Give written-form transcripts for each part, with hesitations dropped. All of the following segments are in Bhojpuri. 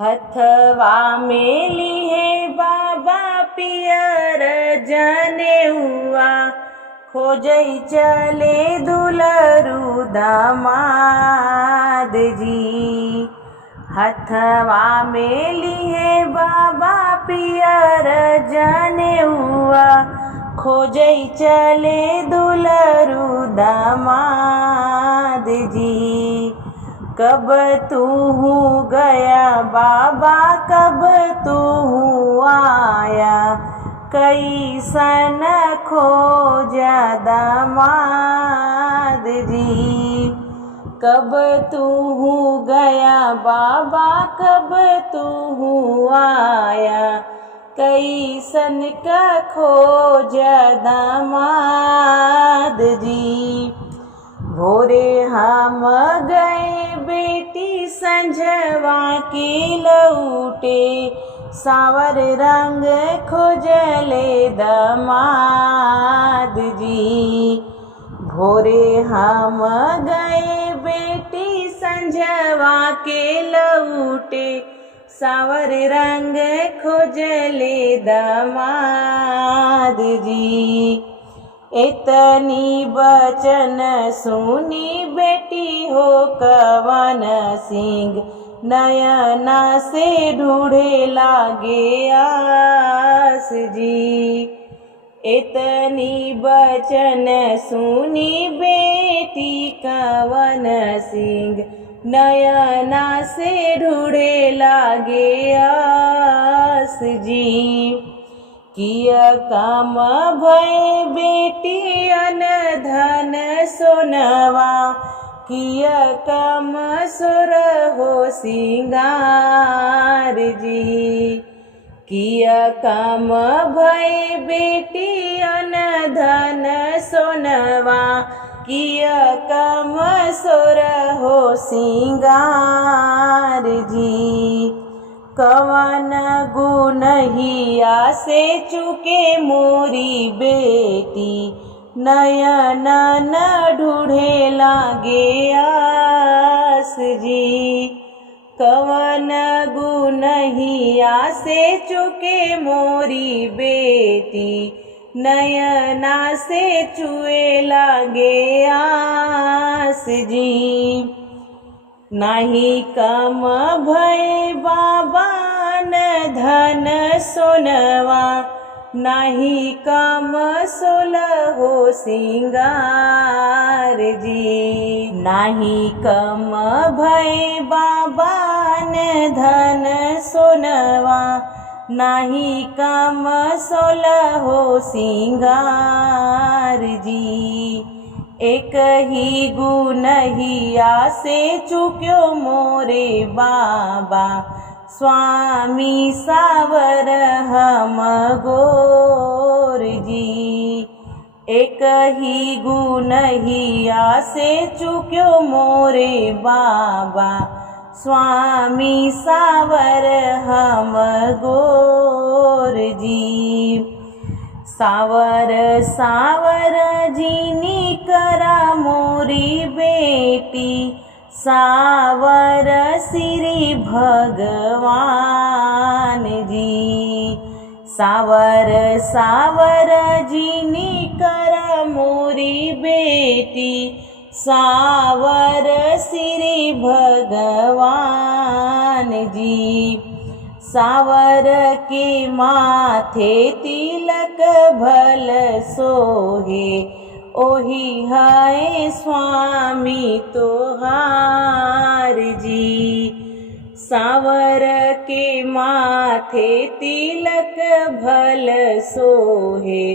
हथवा में लिए बाबा पियर जनेउआ, खोजई चले दुलरू दामाद जी। हथवा में लिए बाबा पियर जनेउआ, खोजई चले दुलरू दामाद जी। कब तू गया बाबा कब तू आया, कैसन खोजा दामाद जी। कब तू गया बाबा कब तू आया, कैसन का खोजा दामाद जी। भोरे हम गए बेटी संझवा की लौटे, सावर रंग खोजले दामाद जी। भोरे हम गए बेटी संझवा के लौटे, सावर रंग खोजले दामाद जी। इतनी बचन सुनी बेटी हो कवन सिंह, नयना से ढूढ़े लागे आस जी। इतनी बचन सुनी बेटी कवन सिंह, नयना से ढूढ़े लागे आस जी। किया काम भय बेटी अन धन सोनवा, किया काम सुर हो सिंगार जी। किया काम भय बेटी अन धन सोनवा, किया काम सुर हो सिंगार जी। कवन गुनहिया से चुके मोरी बेटी, नयन न ढूढ़े लागे आस जी। कवन गुनहिया से चुके मोरी बेटी, नयना से चुए लागे आस जी। नाही कम भय बाबा न धन सोनवा, नाही कम सोलहो सिंगार जी। नाही कम भय बाबा न धन सोनवा, नाही कम सोलहो सिंगार जी। एक ही गुनहिया से चुक्यो मोरे बाबा, स्वामी सावर हम गोर जी। एक ही गुनहिया से चुक्यो मोरे बाबा, स्वामी सावर हम गोर जी। सावर सावर जीनी करा मोरी बेटी, सावर श्री भगवान जी। सावर सावर जीनी करा मोरी बेटी, सावर श्री भगवान जी। सावर के माथे तिलक भल सोहे, ओही है स्वामी तोहार जी। सावर के माथे तिलक भल सोहे,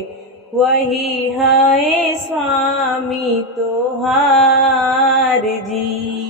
वही है स्वामी तोहार जी।